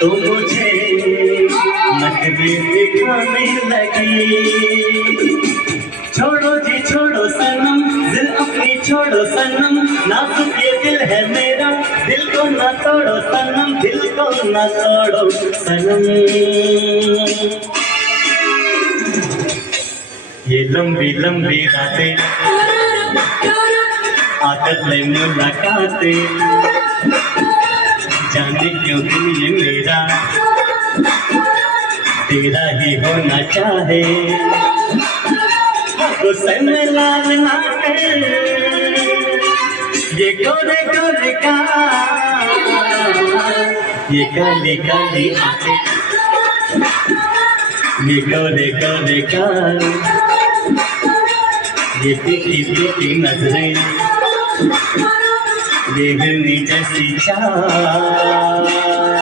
तो मुझे नखरे दिखाने लगी। छोड़ो जी छोड़ो सनम, दिल अपनी छोड़ो सनम, नाजुक ये दिल है मेरा, दिल को ना तोड़ो सनम, दिल को ना तोड़ो सनम। ये लंबी लंबी रातें आकर ले मुलाकातें, जाने क्यों दिल ये मेरा तेरा ही होना चाहे। गुस्से में लाल नाके ये गोरे गोरे का, ये काली काली आंखें, ये गोरे गोरे का, ये तीखी तीखी नजरें, ये हिरनी जैसी चाल।